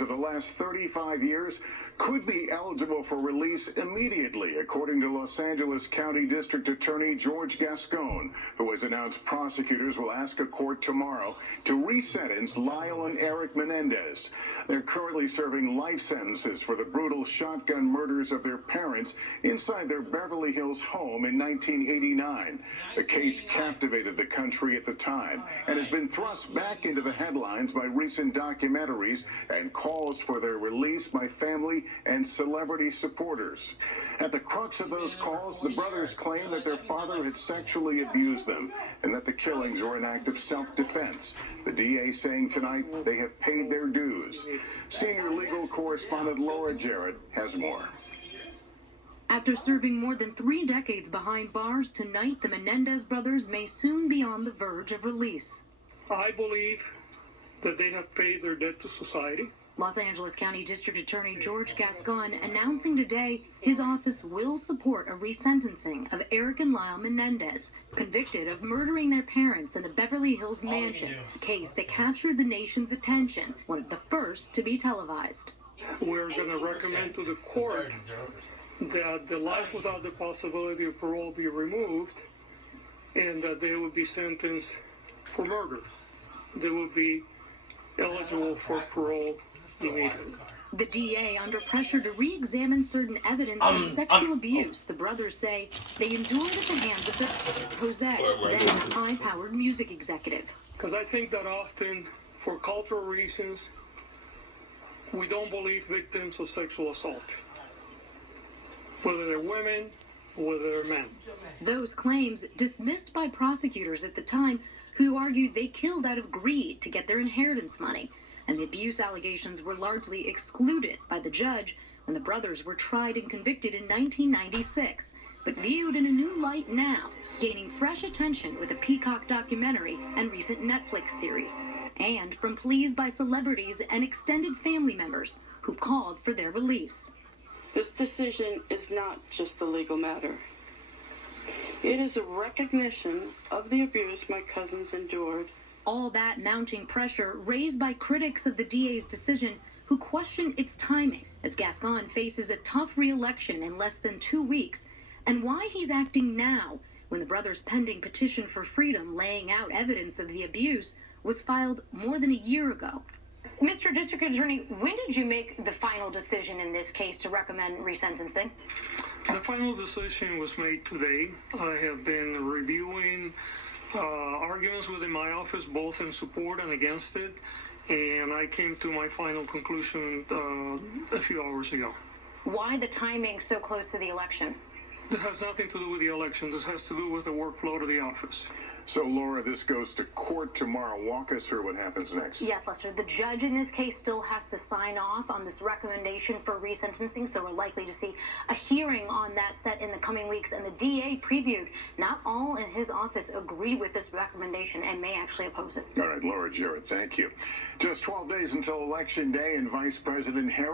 of the last 35 years could be eligible for release immediately, according to Los Angeles County District Attorney George Gascon, who has announced prosecutors will ask a court tomorrow to re-sentence Lyle and Eric Menendez. They're currently serving life sentences for the brutal shotgun murders of their parents inside their Beverly Hills home in 1989. The case captivated the country at the time and has been thrust back into the headlines by recent documentaries and calls for their release by family and celebrity supporters. At the crux of those calls, the brothers claim that their father had sexually abused them and that the killings were an act of self-defense. The DA saying tonight they have paid their dues. Senior legal correspondent Laura Jarrett has more. After serving more than 3 decades behind bars, tonight the Menendez brothers may soon be on the verge of release. I believe that they have paid their debt to society. Los Angeles County District Attorney George Gascon announcing today his office will support a resentencing of Eric and Lyle Menendez, convicted of murdering their parents in the Beverly Hills mansion, a case that captured the nation's attention, one of the first to be televised. We're going to recommend to the court that the life without the possibility of parole be removed and that they will be sentenced for murder. They will be eligible for parole immediately. The DA under pressure to re-examine certain evidence of sexual abuse. The brothers say they endured at the hands of their Jose, then a high-powered music executive. Because I think that often, for cultural reasons, we don't believe victims of sexual assault, whether they're women or whether they're men. Those claims dismissed by prosecutors at the time, who argued they killed out of greed to get their inheritance money, and the abuse allegations were largely excluded by the judge when the brothers were tried and convicted in 1996, but viewed in a new light now, gaining fresh attention with a Peacock documentary and recent Netflix series, and from pleas by celebrities and extended family members who've called for their release. This decision is not just a legal matter. It is a recognition of the abuse my cousins endured. All that mounting pressure raised by critics of the DA's decision who question its timing as Gascon faces a tough re-election in less than 2 weeks, and why he's acting now when the brothers' pending petition for freedom laying out evidence of the abuse was filed more than a year ago. Mr. District Attorney, when did you make the final decision in this case to recommend resentencing? The final decision was made today. I have been reviewing arguments within my office, both in support and against it, and I came to my final conclusion a few hours ago. Why the timing so close to the election? This has nothing to do with the election. This has to do with the workload of the office. So, Laura, this goes to court tomorrow. Walk us through what happens next. Yes, Lester. The judge in this case still has to sign off on this recommendation for resentencing, so we're likely to see a hearing on that set in the coming weeks. And the DA previewed not all in his office agree with this recommendation and may actually oppose it. All right, Laura Jarrett, thank you. Just 12 days until Election Day, and Vice President Harris